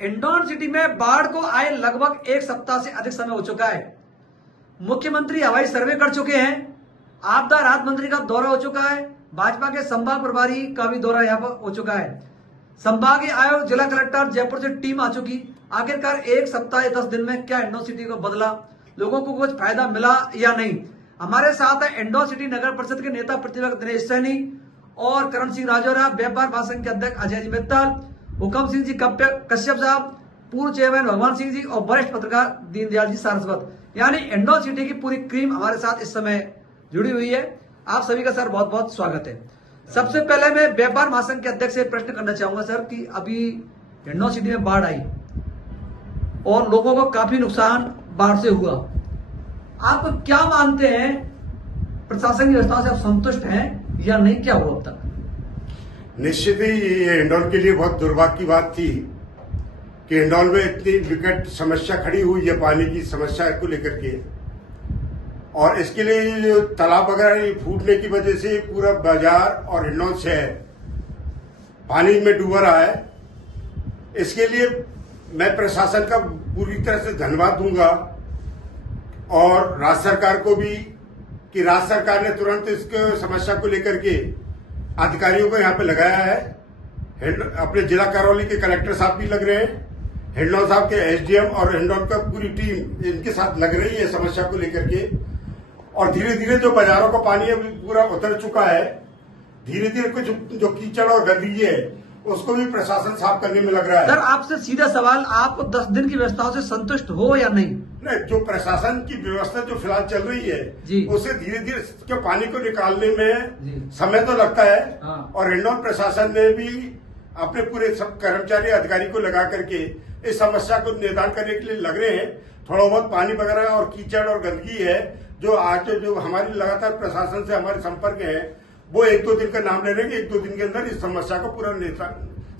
Indore city में बाढ़ को आए लगभग एक सप्ताह से अधिक समय हो चुका है। मुख्यमंत्री हवाई सर्वे कर चुके हैं, आपदा राहत मंत्री का दौरा हो चुका है, भाजपा के संभाग प्रभारी का भी दौरा यहाँ पर हो चुका है, संभागीय आयुक्त, जिला कलेक्टर, जयपुर से टीम आ चुकी। आखिरकार एक सप्ताह या 10 दिन में क्या इंदौर सिटी को बदला, लोगों को कुछ फायदा मिला या नहीं। हमारे साथ है इंदौर सिटी नगर परिषद के नेता प्रतिपक्ष दिनेश सैनी और करण सिंह राजौरा, व्यापार महासंघ के अध्यक्ष अजय जी मित्तल, हुकम सिंह जी कश्यप साहब, पूर्व चेयरमैन भगवान सिंह जी और वरिष्ठ पत्रकार दीनदयाल जी सारस्वत, यानी इंदौर सिटी की पूरी क्रीम हमारे साथ इस समय जुड़ी हुई है। आप सभी का सर बहुत बहुत स्वागत है। सबसे पहले मैं व्यापार महासंघ के अध्यक्ष से प्रश्न करना चाहूंगा सर कि अभी इंदौर सिटी में बाढ़ आई और लोगों को काफी नुकसान बाढ़ से हुआ, आप क्या मानते हैं, प्रशासन की व्यवस्था से आप संतुष्ट हैं या नहीं, क्या हुआ अब तक? निश्चित ही ये इंदौर के लिए बहुत दुर्भाग्य की बात थी कि इंदौर में इतनी विकट समस्या खड़ी हुई है पानी की समस्या को लेकर के, और इसके लिए जो तालाब वगैरह फूटने की वजह से पूरा बाजार और इंदौर शहर पानी में डूबा रहा है। इसके लिए मैं प्रशासन का पूरी तरह से धन्यवाद दूंगा और राज्य सरकार को भी कि राज्य सरकार ने तुरंत इसके समस्या को लेकर के अधिकारियों को यहाँ पे लगाया है। अपने जिला करौली के कलेक्टर साहब भी लग रहे हैं, हिंडौन साहब के एसडीएम और हिंडौन का पूरी टीम इनके साथ लग रही है समस्या को लेकर के। और धीरे धीरे जो बाजारों का पानी है पूरा उतर चुका है, धीरे धीरे कुछ जो कीचड़ और गंदगी है उसको भी प्रशासन साफ करने में लग रहा है। सर आपसे सीधा सवाल, आप 10 दिन की व्यवस्थाओं से संतुष्ट हो या नहीं? नहीं, जो प्रशासन की व्यवस्था जो फिलहाल चल रही है उससे धीरे धीरे पानी को निकालने में समय तो लगता है। हाँ। और इंदौर प्रशासन ने भी अपने पूरे सब कर्मचारी अधिकारी को लगा करके इस समस्या को निदान करने के लिए लग रहे हैं। थोड़ा बहुत पानी वगैरह और कीचड़ और गंदगी है जो आज जो हमारी लगातार प्रशासन से हमारे संपर्क है, वो 1-2 दिन का नाम ले रहे हैं। 1-2 दिन के अंदर इस समस्या को पूरा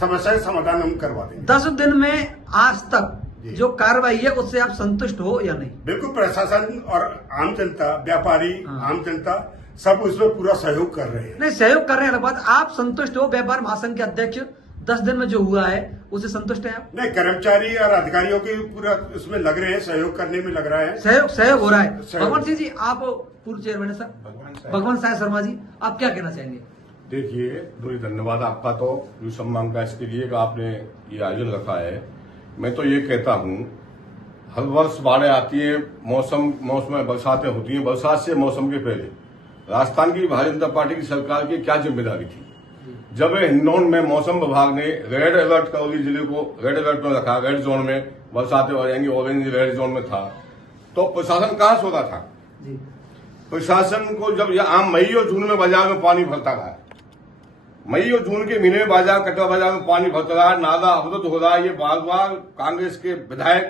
समस्या का समाधान हम करवा देंगे। 10 दिन में आज तक जो कार्रवाई है उससे आप संतुष्ट हो या नहीं? बिल्कुल, प्रशासन और आम जनता, व्यापारी, आम जनता सब उसमें पूरा सहयोग कर रहे हैं। नहीं, सहयोग कर रहे हैं, बात आप संतुष्ट हो? व्यापार महासंघ के अध्यक्ष 10 दिन में जो हुआ है उसे संतुष्ट है आप? नहीं, कर्मचारी और अधिकारियों के पूरा उसमें लग रहे हैं, सहयोग करने में लग रहा है। सहयोग हो रहा है। भगवान सिंह जी, आप पूर्व चेयरमैन है सर, भगवान साय शर्मा जी, आप क्या कहना चाहेंगे? देखिए, बहुत धन्यवाद आपका तो यू सम्मान का इसके लिए कि आपने ये आयोजन रखा है। मैं तो ये कहता हूँ, हर वर्ष बाढ़ें आती है, मौसम में बरसातें होती हैं, बरसात से मौसम के पहले राजस्थान की भारतीय जनता पार्टी की सरकार की क्या जिम्मेदारी थी? जब हिंडौन में मौसम विभाग ने रेड अलर्ट करौली जिले को रेड अलर्ट में रखा, रेड जोन में बरसातें हो जाएंगी, ऑरेंज रेड जोन में था, तो प्रशासन कहाँ सो रहा था? प्रशासन को जब आम मई और जून में बाजार में पानी भरता रहा, मई और जून के महीने में बाजार कटवा बाजार में पानी भरता रहा, नाला अवरुद्ध हो रहा है, ये बार बार कांग्रेस के विधायक,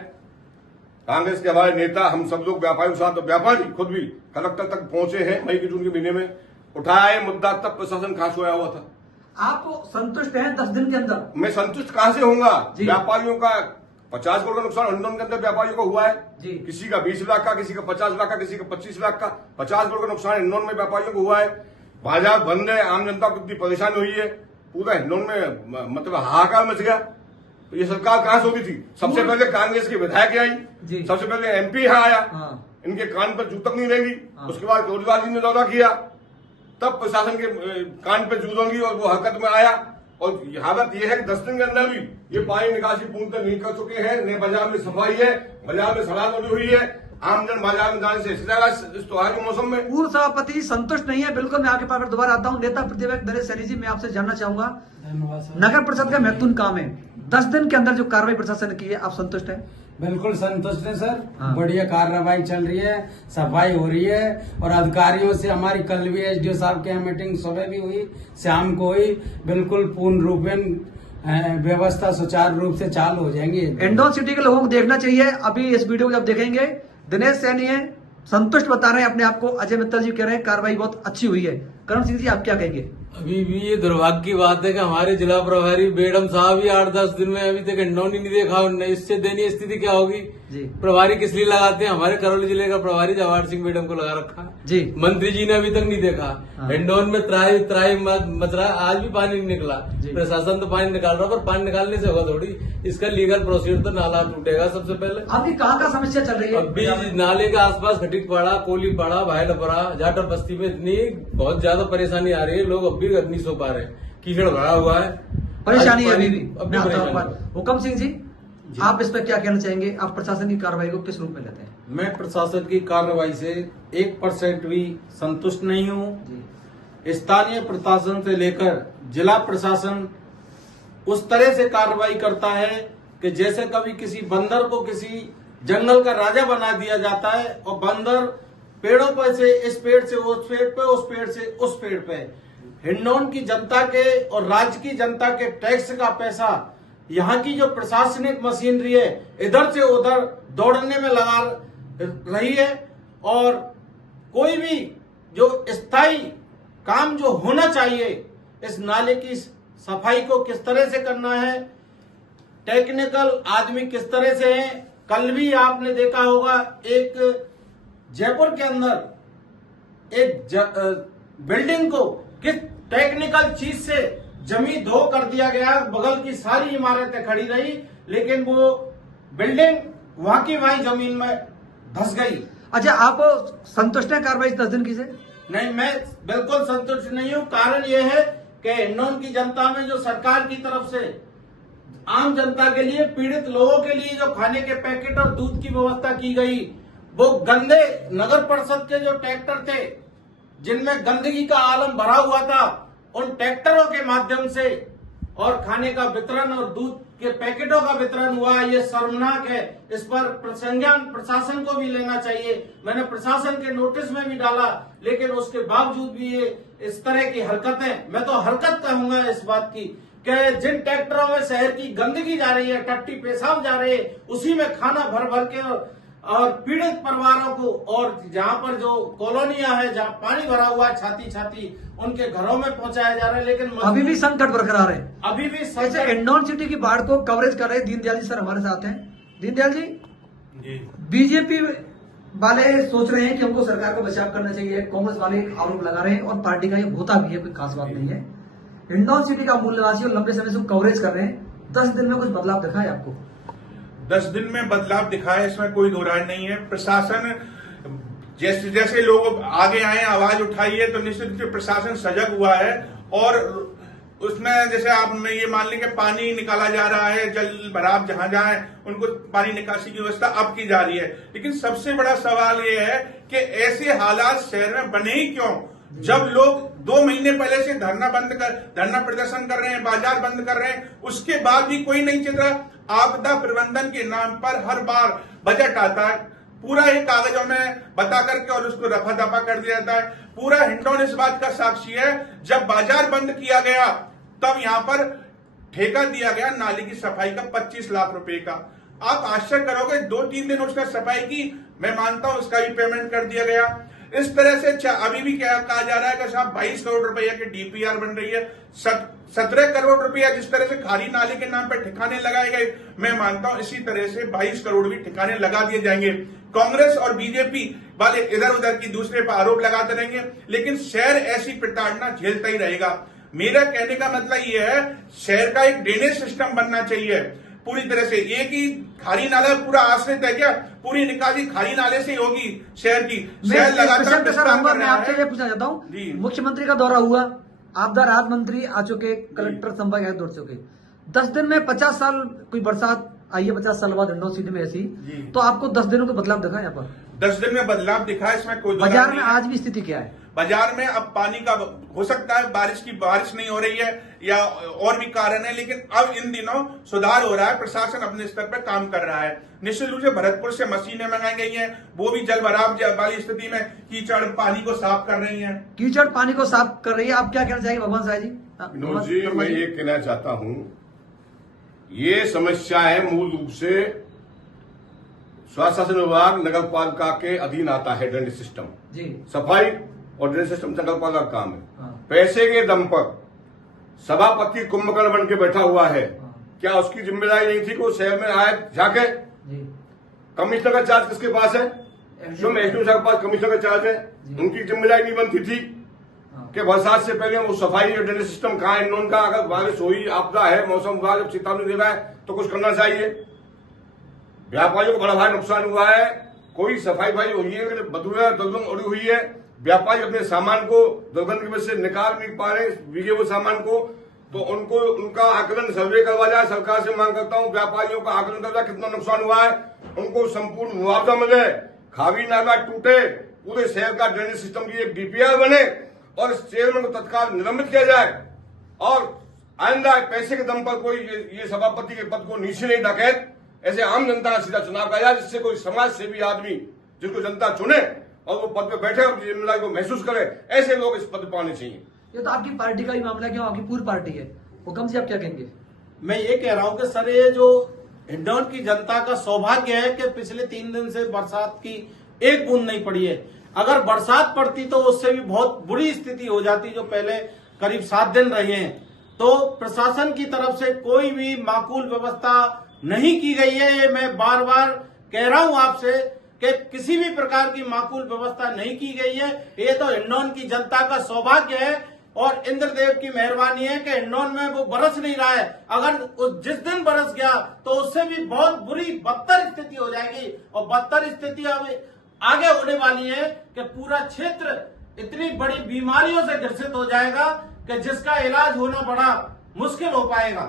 कांग्रेस के हमारे नेता, हम सब लोग व्यापारियों के साथ, व्यापारी खुद भी कलेक्टर तक पहुंचे हैं, मई के जून के महीने में उठाया है मुद्दा, तब प्रशासन कहां सोया हुआ था? आप संतुष्ट हैं 10 दिन के अंदर? मैं संतुष्ट कहां से होऊंगा? व्यापारियों का 50 करोड़ का नुकसान हिंडौन के अंदर व्यापारियों को हुआ है, किसी का 20 लाख का, किसी का 50 लाख का, किसी का 25 लाख का, 50 करोड़ का नुकसान हिंडौन में व्यापारियों को हुआ है। बाजार बंद है, आम जनता को इतनी परेशानी हुई है, पूरा हिंडौन में मतलब हाहाकार मच गया। तो ये सरकार कहां सोती थी? सबसे पहले कांग्रेस के विधायक आई, सबसे पहले एमपी यहाँ आया, इनके कान पर जू तक नहीं रहेंगी, उसके बाद केजरीवाल जी ने दौरा किया, तब प्रशासन के कान पे जू होंगी और वो हरकत में आया। और हालत ये है कि 10 दिन के अंदर भी ये पानी निकासी पूर्णतः नहीं कर चुके हैं। न बाजार में सफाई है, बाजार में सड़ान उड़ी हुई है, आमजन बाजार में जाने से हिचकिचाएगा इस त्योहार के मौसम में। पूर्व सभापति संतुष्ट नहीं है, बिल्कुल मैं आपके पास दोबारा आता हूँ। नेता प्रतिपक्ष दिनेश सैनी जी, मैं आपसे जानना चाहूंगा, नगर परिषद का महत्वपूर्ण काम है, 10 दिन के अंदर जो कार्रवाई प्रशासन ने की है, आप संतुष्ट है? बिल्कुल संतुष्ट है सर। बढ़िया कार्रवाई चल रही है, सफाई हो रही है, और अधिकारियों से हमारी कल भी एसडीओ साहब के यहाँ मीटिंग सुबह भी हुई, शाम को हुई, बिल्कुल पूर्ण रूपेण व्यवस्था सुचारू रूप से चालू हो जाएंगी। इंदौर सिटी के लोगों को देखना चाहिए, अभी इस वीडियो को जब देखेंगे, दिनेश सैनी है संतुष्ट बता रहे हैं अपने आप को, अजय मित्तल जी कह रहे हैं कार्रवाई बहुत अच्छी हुई है। करण सिंह जी, आप क्या कहेंगे? अभी भी ये दुर्भाग्य की बात है कि हमारे जिला प्रभारी बेडम साहब ही 8-10 दिन में अभी तक हिंडौन ही नहीं देखा, इससे दयनीय स्थिति क्या होगी जी। प्रभारी किस लिए लगाते हैं? हमारे करौली जिले का प्रभारी जवाहर सिंह मैडम को लगा रखा है जी। मंत्री जी ने अभी तक नहीं देखा। हाँ। हिंडौन में त्राई त्राई मच रहा, आज भी पानी नहीं निकला। जी। प्रशासन तो पानी निकाल रहा, पर पानी निकालने से होगा थोड़ी, इसका लीगल प्रोसीजर तो नाला टूटेगा सबसे पहले। आपकी कहाँ का समस्या चल रही है? अभी नाले के आसपास खटिक पड़ा, कोली पड़ा, भाईलपड़ा, जाटर बस्ती में इतनी बहुत ज्यादा परेशानी आ रही है, लोग अब भी नहीं सो पा रहे, कीचड़ भरा हुआ है, परेशानी है अभी भी। अब मैं भी आता हूं परेशानी पर। हुकम सिंह जी, आप इस पर क्या कहना चाहेंगे? आप प्रशासन की कार्रवाई को किस रूप में लेते हैं? मैं प्रशासन की कार्रवाई से 1% भी संतुष्ट नहीं हूँ। जी। स्थानीय प्रशासन से लेकर जिला प्रशासन उस तरह से कार्रवाई करता है कि जैसे कभी किसी बंदर को किसी जंगल का राजा बना दिया जाता है और बंदर पेड़ों पर से इस पेड़ से उस पेड़ पे, उस पेड़ से उस पेड़ पे। हिंडौन की जनता के और राज्य की जनता के टैक्स का पैसा यहाँ की जो प्रशासनिक मशीनरी है इधर से उधर दौड़ने में लगा रही है, और कोई भी जो स्थायी काम जो होना चाहिए इस नाले की सफाई को किस तरह से करना है, टेक्निकल आदमी किस तरह से हैं। कल भी आपने देखा होगा एक जयपुर के अंदर एक बिल्डिंग को किस टेक्निकल चीज से जमी धो कर दिया गया, बगल की सारी इमारतें खड़ी रही, लेकिन वो बिल्डिंग वहां की वहीं जमीन में धंस गई। अच्छा, आप संतुष्ट हैं कार्रवाई 10 दिन की से? नहीं, मैं बिल्कुल संतुष्ट नहीं हूँ। कारण यह है कि हिंडौन की जनता में जो सरकार की तरफ से आम जनता के लिए, पीड़ित लोगों के लिए जो खाने के पैकेट और दूध की व्यवस्था की गई, वो गंदे नगर परिषद के जो ट्रैक्टर थे जिनमें गंदगी का आलम भरा हुआ था, उन ट्रैक्टरों के माध्यम से और खाने का वितरण और दूध के पैकेटों का वितरण हुआ। ये शर्मनाक है, इस पर संज्ञान प्रशासन को भी लेना चाहिए। मैंने प्रशासन के नोटिस में भी डाला, लेकिन उसके बावजूद भी ये इस तरह की हरकतें, मैं तो हरकत कहूंगा इस बात की कि जिन ट्रैक्टरों में शहर की गंदगी जा रही है, टट्टी पेशाब जा रहे हैं, उसी में खाना भर भर के और पीड़ित परिवारों को, और जहाँ पर जो कॉलोनियां है जहाँ पानी भरा हुआ है छाती छाती, उनके घरों में पहुंचाया जा रहा है। लेकिन अभी भी संकट बरकरार है। अभी भी ऐसे हिंडौन सिटी की बाढ़ को कवरेज कर रहे दीनदयाल जी सर हमारे साथ हैं। दीनदयाल जी, बीजेपी वाले सोच रहे हैं कि हमको सरकार को बचाव करना चाहिए, कांग्रेस वाले आरोप लगा रहे हैं, और पार्टी का ये होता भी है, कोई खास बात नहीं है। हिंडौन सिटी का मूल निवासी और लंबे समय से कवरेज कर रहे हैं, 10 दिन में कुछ बदलाव दिखा है आपको? 10 दिन में बदलाव दिखा है, इसमें कोई दो राय नहीं है। प्रशासन जैसे जैसे लोग आगे आए, आवाज उठाई है, तो निश्चित रूप से प्रशासन सजग हुआ है। और उसमें जैसे आप ये मान लें कि पानी निकाला जा रहा है, जल भराव जहां जहां है उनको पानी निकासी की व्यवस्था अब की जा रही है। लेकिन सबसे बड़ा सवाल ये है कि ऐसे हालात शहर में बने ही क्यों, जब लोग 2 महीने पहले से धरना प्रदर्शन कर रहे हैं, बाजार बंद कर रहे हैं, उसके बाद भी कोई नहीं चल रहा। आपदा प्रबंधन के नाम पर हर बार बजट आता है, पूरा ही कागजों में बता करके और उसको रफा दफा कर दिया जाता है। पूरा हिंडौन इस बात का साक्षी है, जब बाजार बंद किया गया तब यहां पर ठेका दिया गया नाली की सफाई का 25 लाख रुपए का। आप आश्चर्य करोगे, 2-3 दिन उसका सफाई की, मैं मानता हूं उसका भी पेमेंट कर दिया गया। इस तरह से अभी भी क्या कहा जा रहा है कि साहब 22 करोड़ रुपया की डीपीआर बन रही है, 17 करोड़ रुपया जिस तरह से खारी नाले के नाम पर ठिकाने लगाए गए, मैं मानता हूं इसी तरह से 22 करोड़ भी ठिकाने लगा दिए जाएंगे। कांग्रेस और बीजेपी वाले इधर उधर की दूसरे पर आरोप लगाते रहेंगे, लेकिन शहर ऐसी प्रताड़ना झेलता ही रहेगा। मेरा कहने का मतलब यह है, शहर का एक ड्रेनेज सिस्टम बनना चाहिए पूरी तरह से। एक ही खारी नाला पूरा आश्रित है क्या? पूरी निकासी खारी नाले से होगी शहर की। शहर लगातार मैं आपसे ये पूछना चाहता हूँ, मुख्यमंत्री का दौरा हुआ, आपदा राहत मंत्री आ चुके, कलेक्टर संभाग दौड़ चुके, 10 दिन में 50 साल कोई बरसात आई है, 50 साल बाद हिंडौन सिटी में ऐसी, तो आपको 10 दिनों का बदलाव दिखा यहाँ पर? 10 दिन में बदलाव दिखा है, इसमें कोई बाजार में आज भी स्थिति क्या है? बाजार में अब पानी का हो सकता है बारिश नहीं हो रही है या और भी कारण है, लेकिन अब इन दिनों सुधार हो रहा है। प्रशासन अपने स्तर पर काम कर रहा है। निश्चित रूप से भरतपुर से मशीनें मंगाई गई हैं, वो भी जल भराव वाली स्थिति में कीचड़ पानी को साफ कर रही है। कीचड़ पानी को साफ कर रही है। आप क्या कहना चाहेंगे भगवान साहब जी? विनोद जी, मैं ये कहना चाहता हूं, ये समस्या है मूल रूप से स्वास्थ्य शासन विभाग नगर पालिका के अधीन आता है। ड्रेनेज सिस्टम जी, सफाई और ड्रेनेज सिस्टम नगर पालिका का काम है। हाँ। पैसे के दम पर सभापति कुंभकर्ण बन के बैठा हुआ है। हाँ। क्या उसकी जिम्मेदारी नहीं थी कि वो शहर में आए जाके जी, कमिश्नर का चार्ज किसके पास है? क्यों एसडीओ साहब के पास कमिश्नर का चार्ज है? उनकी जिम्मेदारी नहीं बनती थी कि बरसात से पहले वो सफाई और ड्रेनेज सिस्टम कहाँ है? उनका अगर बारिश हुई, आपदा है, मौसम विभाग जब चेतावनी दे रहा है तो कुछ करना चाहिए। व्यापारियों को बड़ा भारी नुकसान हुआ है, कोई सफाई भाई हुई है, दलदल उड़ी हुई है, व्यापारी अपने सामान को दुर्गंध की वजह से निकाल नहीं पा रहे भीगे हुए सामान को, तो उनको उनका आकलन सर्वे करवा जाए। सरकार से मांग करता हूं व्यापारियों का आकलन करवा, कितना नुकसान हुआ है, उनको संपूर्ण मुआवजा मिले, खावी नाला टूटे, पूरे शहर का ड्रेनेज सिस्टम की एक डीपीआर बने और इस चेयरमैन को तत्काल निलंबित किया जाए और आइंदा पैसे के दम पर कोई ये सभापति के पद को नीचे नहीं ढकेत, ऐसे आम जनता का सीधा चुनाव कराया जिससे कोई समाज सेवी आदमी जिसको जनता चुने और वो पद पे बैठे और जिम्मेदारी को महसूस करे, ऐसे लोग इस पद पर आने चाहिए। ये तो आपकी पार्टी का ही मामला, क्यों आपकी पूरी पार्टी है। हुकम जी आप क्या कहेंगे? मैं ये कह रहा हूं कि सर ये जो हिंडौन की जनता का सौभाग्य है कि पिछले 3 दिन से बरसात की एक बूंद नहीं पड़ी है। अगर बरसात पड़ती तो उससे भी बहुत बुरी स्थिति हो जाती, जो पहले करीब 7 दिन रहे हैं। तो प्रशासन की तरफ से कोई भी माकूल व्यवस्था नहीं की गई है। ये मैं बार बार कह रहा हूं आपसे कि किसी भी प्रकार की माकूल व्यवस्था नहीं की गई है। ये तो हिंडौन की जनता का सौभाग्य है और इंद्रदेव की मेहरबानी है कि हिंडौन में वो बरस नहीं रहा है। अगर जिस दिन बरस गया तो उससे भी बहुत बुरी बदतर स्थिति हो जाएगी और बदतर स्थिति अब आगे होने वाली है कि पूरा क्षेत्र इतनी बड़ी बीमारियों से ग्रसित हो जाएगा कि जिसका इलाज होना बड़ा मुश्किल हो पाएगा।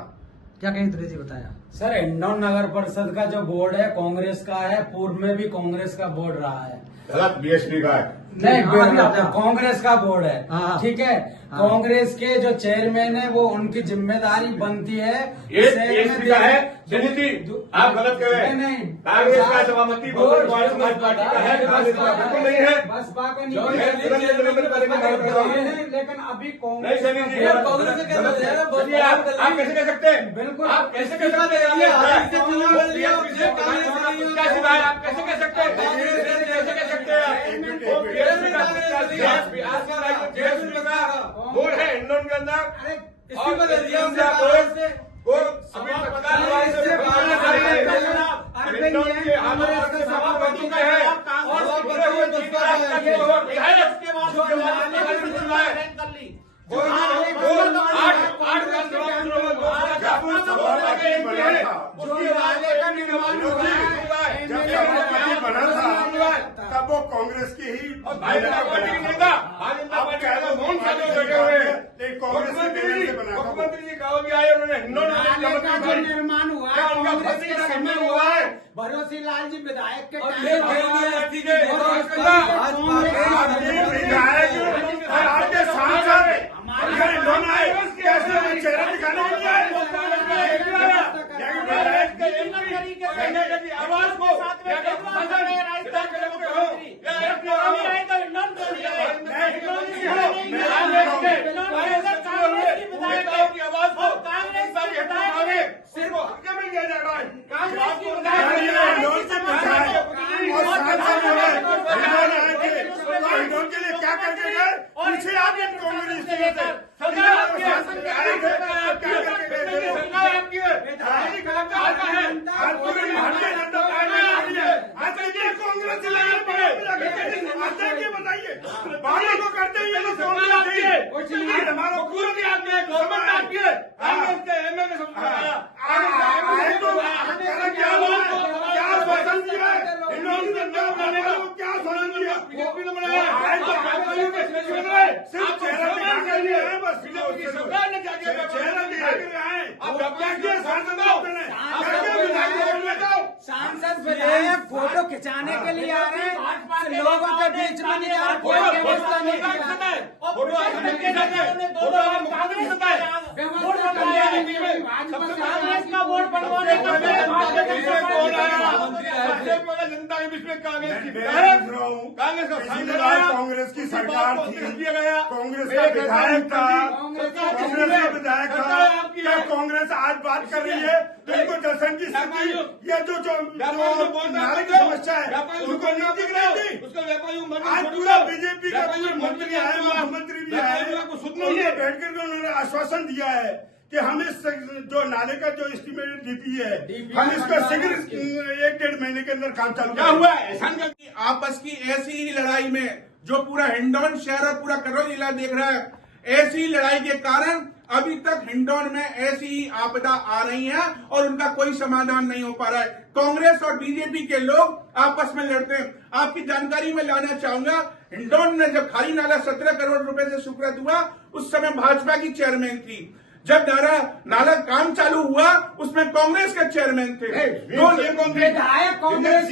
क्या कहेंगे त्रिवेदी जी, बताया? सर हिंडौन नगर परिषद का जो बोर्ड है कांग्रेस का है, पूर्व में भी कांग्रेस का बोर्ड रहा है। गलत बीएसपी का है। नहीं, हाँ, कांग्रेस का बोर्ड है। हाँ। ठीक है, कांग्रेस के जो चेयरमैन है वो उनकी जिम्मेदारी बनती है। ये बीएसपी का है। समिति आप गलत कह रहे हैं। नहीं, कांग्रेस का सभापति बहुजन समाज पार्टी का है, कांग्रेस का बिल्कुल नहीं है। बस बात नहीं, लेकिन अभी नहीं सनी जी, कांग्रेस का क्या मतलब है? आप कैसे कह सकते हैं? बिल्कुल आप कैसे कह सकते हैं? आप कैसे कह सकते हैं? कैसे कह सकते हैं? बोर्ड है हिंडौन के अंदर और सभी सभापति का है बना था तब वो कांग्रेस की ही भारतीय जनता पार्टी की नेता मुख्यमंत्री जी कहो भी आए, उन्होंने हिंडौन का जो निर्माण हुआ है कांग्रेस के समय हुआ है। भरोसी लाल जी विधायक के आपके सांसद हिंडौन आए, कैसे चेहरा दिखाने के लिए आवाज को के लिए क्या करके गए? पीछे आगे कांग्रेस बताइए बाहर को करते हैं सांसद विधायक फोटो खिंचाने के लिए आ रहे हैं, लोगों के बीच में नहीं आ रहे। व्यवस्था नहीं का वोट बनवाने जनता के बीच में कांग्रेस की सरकार थी, कांग्रेस का विधायक था, क्या कांग्रेस आज बात कर रही है तो इनको दर्शन की स्थिति या जो नारे की समस्या है उनको नहीं दिख रही थी। आज पूरा बीजेपी का मंत्री आए, मुख्यमंत्री भी आए, बैठ कर उन्होंने आश्वासन दिया है कि हम इस जो नाले का जो एस्टिमेटेड डीपी है हम इसका शीघ्र 1-1.5 महीने के अंदर काम चालू क्या हुआ है ऐसा नहीं कि आपस की ऐसी ही लड़ाई में जो पूरा हिंडौन शहर और पूरा करौली जिला देख रहा है, ऐसी ही लड़ाई के कारण अभी तक हिंडौन में ऐसी ही आपदा आ रही है और उनका कोई समाधान नहीं हो पा रहा है। कांग्रेस और बीजेपी के लोग आपस में लड़ते हैं। आपकी जानकारी में लाना चाहूंगा, हिंडौन में जब खाली नाला 17 करोड़ रुपए से स्वीकृत हुआ, उस समय भाजपा की चेयरमैन थी। जब नाला काम चालू हुआ, उसमें कांग्रेस के चेयरमैन थे। विधायक कांग्रेस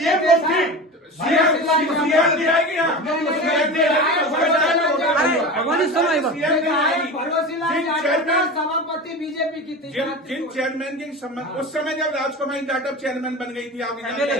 सभापति बीजेपी की थी। जिन चेयरमैन के उस समय जब राजकुमारी जाटव चेयरमैन बन गई थी, आप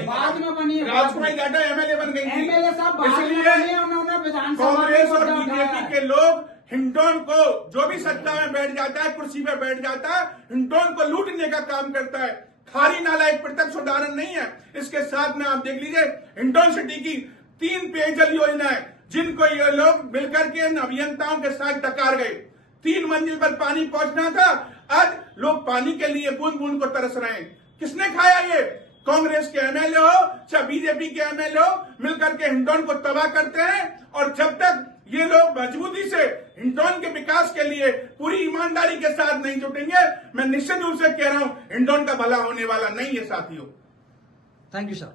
बाद में बनी राजकुमारी जाटव एमएलए बन गई थी। एमएलए साहब बाद में बने, उन्होंने विधानसभा कांग्रेस और बीजेपी के लोग हिंडौन को, जो भी सत्ता में बैठ जाता है, कुर्सी पे बैठ जाता है, हिंडौन को लूटने का काम करता है। खारी नाला एक प्रत्यक्ष उदाहरण नहीं है। इसके साथ में आप देख लीजिए हिंडौन सिटी की 3 पेयजल योजनाएं, जिनको ये लोग मिलकर के इन अभियंताओं के साथ टकार गए। 3 मंजिल पर पानी पहुंचना था, आज लोग पानी के लिए बूंद बूंद को तरस रहे हैं। किसने खाया ये? कांग्रेस के एमएलए हो चाहे बीजेपी के एमएलए हो, मिलकर के हिंडौन को तबाह करते हैं। और जब तक ये लोग मजबूती से हिंडौन के विकास के लिए पूरी ईमानदारी के साथ नहीं जुटेंगे, मैं निश्चित रूप से कह रहा हूं हिंडौन का भला होने वाला नहीं है साथियों। Thank you sir.